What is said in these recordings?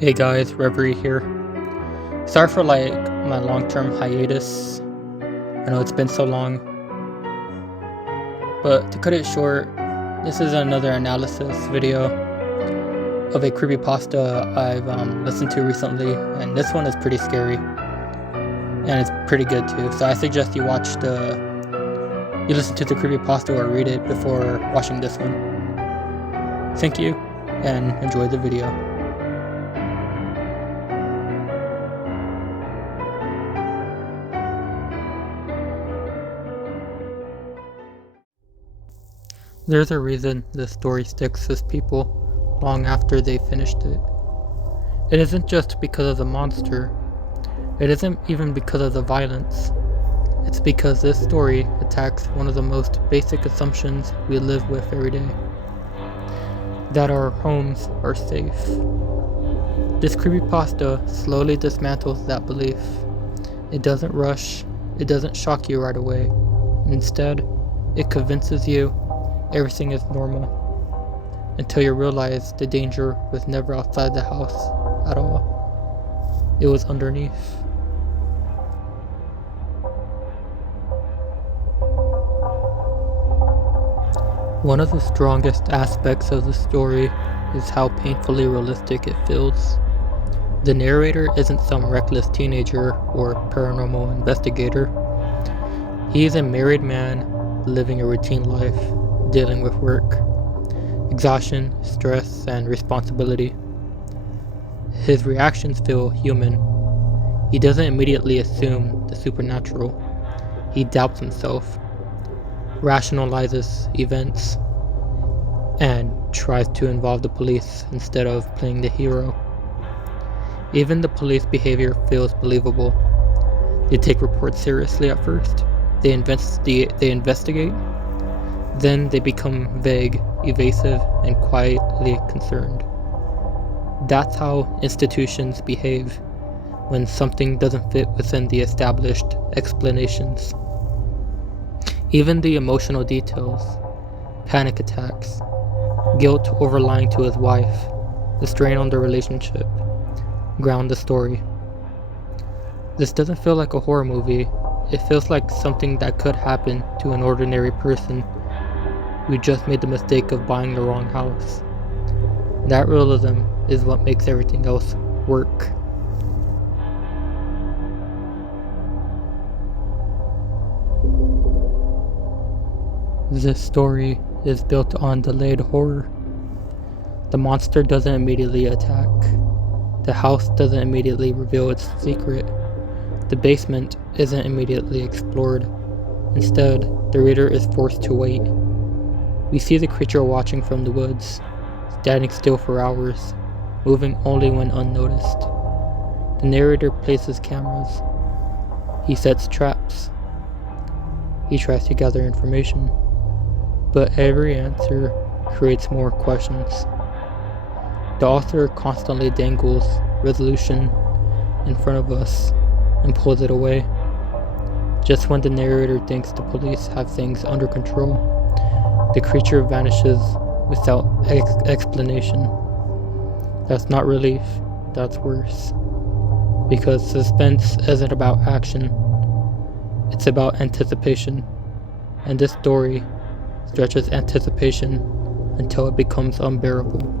Hey guys, Reverie here. Sorry for my long-term hiatus. I know it's been so long, but to cut it short, this is another analysis video of a creepypasta I've listened to recently, and this one is pretty scary, and it's pretty good too. So I suggest you listen to the creepypasta or read it before watching this one. Thank you, and enjoy the video. There's a reason this story sticks with people long after they finished it. It isn't just because of the monster. It isn't even because of the violence. It's because this story attacks one of the most basic assumptions we live with every day. That our homes are safe. This creepypasta slowly dismantles that belief. It doesn't rush. It doesn't shock you right away. Instead, it convinces you everything is normal, until you realize the danger was never outside the house at all. It was underneath. One of the strongest aspects of the story is how painfully realistic it feels. The narrator isn't some reckless teenager or paranormal investigator. He is a married man living a routine life, dealing with work, exhaustion, stress, and responsibility. His reactions feel human. He doesn't immediately assume the supernatural. He doubts himself, rationalizes events, and tries to involve the police instead of playing the hero. Even the police behavior feels believable. They take reports seriously at first. They investigate. Then they become vague, evasive, and quietly concerned. That's how institutions behave when something doesn't fit within the established explanations. Even the emotional details, panic attacks, guilt over lying to his wife, the strain on their relationship, ground the story. This doesn't feel like a horror movie. It feels like something that could happen to an ordinary person who just made the mistake of buying the wrong house. That realism is what makes everything else work. This story is built on delayed horror. The monster doesn't immediately attack. The house doesn't immediately reveal its secret. The basement isn't immediately explored. Instead, the reader is forced to wait. We see the creature watching from the woods, standing still for hours, moving only when unnoticed. The narrator places cameras. He sets traps. He tries to gather information. But every answer creates more questions. The author constantly dangles resolution in front of us and pulls it away. Just when the narrator thinks the police have things under control, the creature vanishes without explanation. That's not relief, that's worse. Because suspense isn't about action, it's about anticipation. And this story stretches anticipation until it becomes unbearable.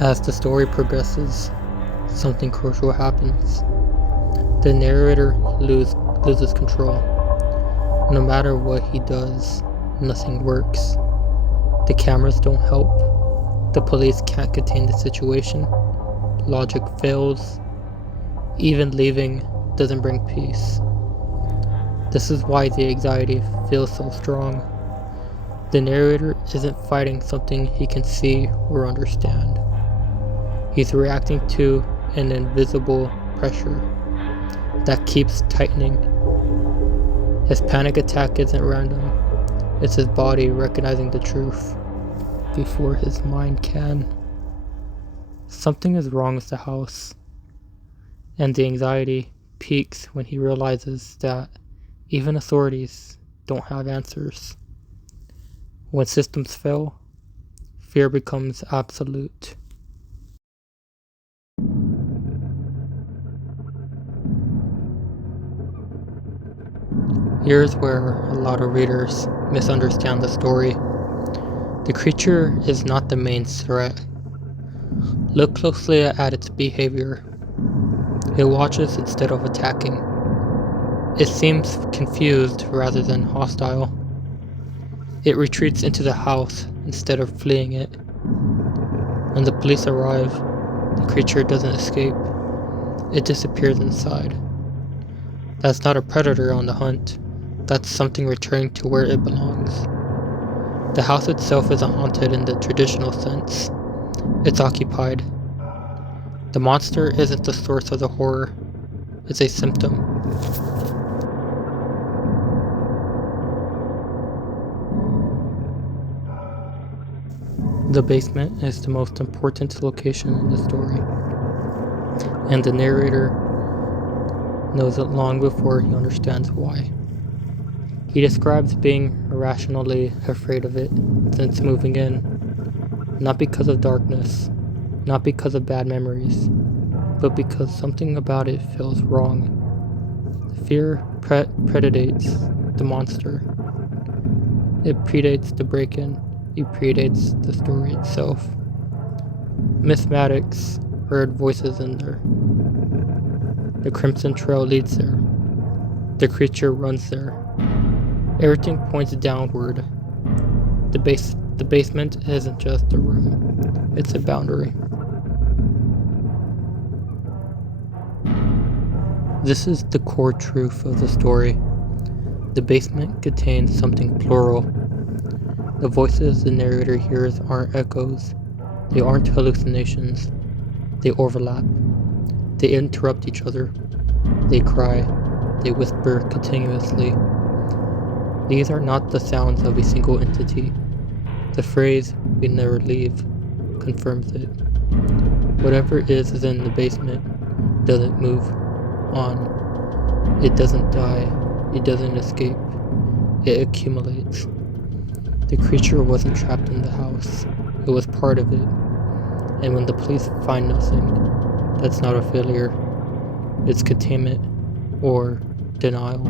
As the story progresses, something crucial happens. The narrator loses control. No matter what he does, nothing works. The cameras don't help. The police can't contain the situation. Logic fails. Even leaving doesn't bring peace. This is why the anxiety feels so strong. The narrator isn't fighting something he can see or understand. He's reacting to an invisible pressure that keeps tightening. His panic attack isn't random. It's his body recognizing the truth before his mind can. Something is wrong with the house, and the anxiety peaks when he realizes that even authorities don't have answers. When systems fail, fear becomes absolute. Here's where a lot of readers misunderstand the story. The creature is not the main threat. Look closely at its behavior. It watches instead of attacking. It seems confused rather than hostile. It retreats into the house instead of fleeing it. When the police arrive, the creature doesn't escape. It disappears inside. That's not a predator on the hunt. That's something returning to where it belongs. The house itself isn't haunted in the traditional sense. It's occupied. The monster isn't the source of the horror. It's a symptom. The basement is the most important location in the story, and the narrator knows it long before he understands why. He describes being irrationally afraid of it since moving in, not because of darkness, not because of bad memories, but because something about it feels wrong. Fear predates the monster. It predates the break-in. It predates the story itself. Miss Maddox heard voices in there. The Crimson Trail leads there. The creature runs there. Everything points downward. The basement isn't just a room. It's a boundary. This is the core truth of the story. The basement contains something plural. The voices the narrator hears aren't echoes. They aren't hallucinations. They overlap. They interrupt each other. They cry. They whisper continuously. These are not the sounds of a single entity. The phrase, "we never leave," confirms it. Whatever is in the basement doesn't move on. It doesn't die. It doesn't escape. It accumulates. The creature wasn't trapped in the house. It was part of it. And when the police find nothing, that's not a failure. It's containment or denial.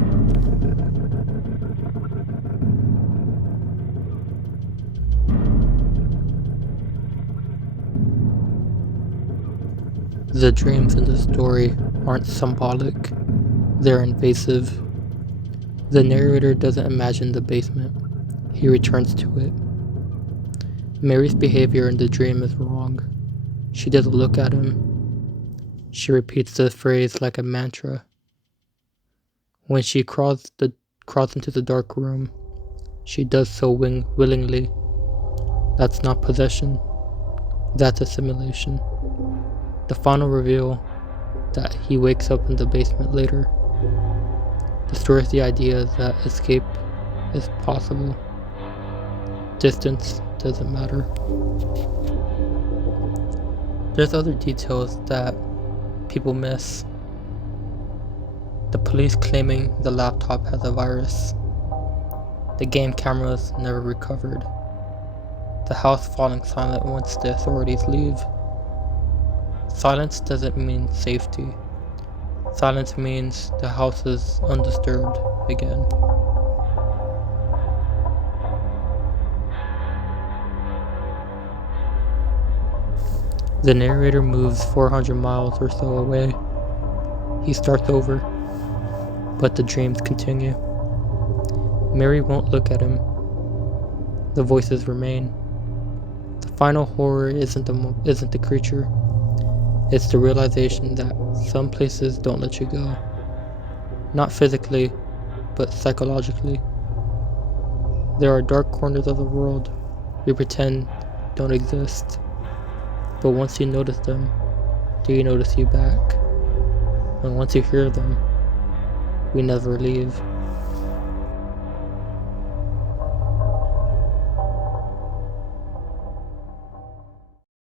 The dreams in the story aren't symbolic. They're invasive. The narrator doesn't imagine the basement. He returns to it. Mary's behavior in the dream is wrong. She doesn't look at him. She repeats the phrase like a mantra. When she crawls into the dark room, she does so willingly. That's not possession. That's assimilation. The final reveal that he wakes up in the basement later destroys the idea that escape is possible. Distance doesn't matter. There's other details that people miss. The police claiming the laptop has a virus. The game cameras never recovered. The house falling silent once the authorities leave. Silence doesn't mean safety. Silence means the house is undisturbed again. The narrator moves 400 miles or so away. He starts over, but the dreams continue. Mary won't look at him. The voices remain. The final horror isn't the creature. It's the realization that some places don't let you go. Not physically, but psychologically. There are dark corners of the world we pretend don't exist. But once you notice them, they notice you back. And once you hear them, we never leave.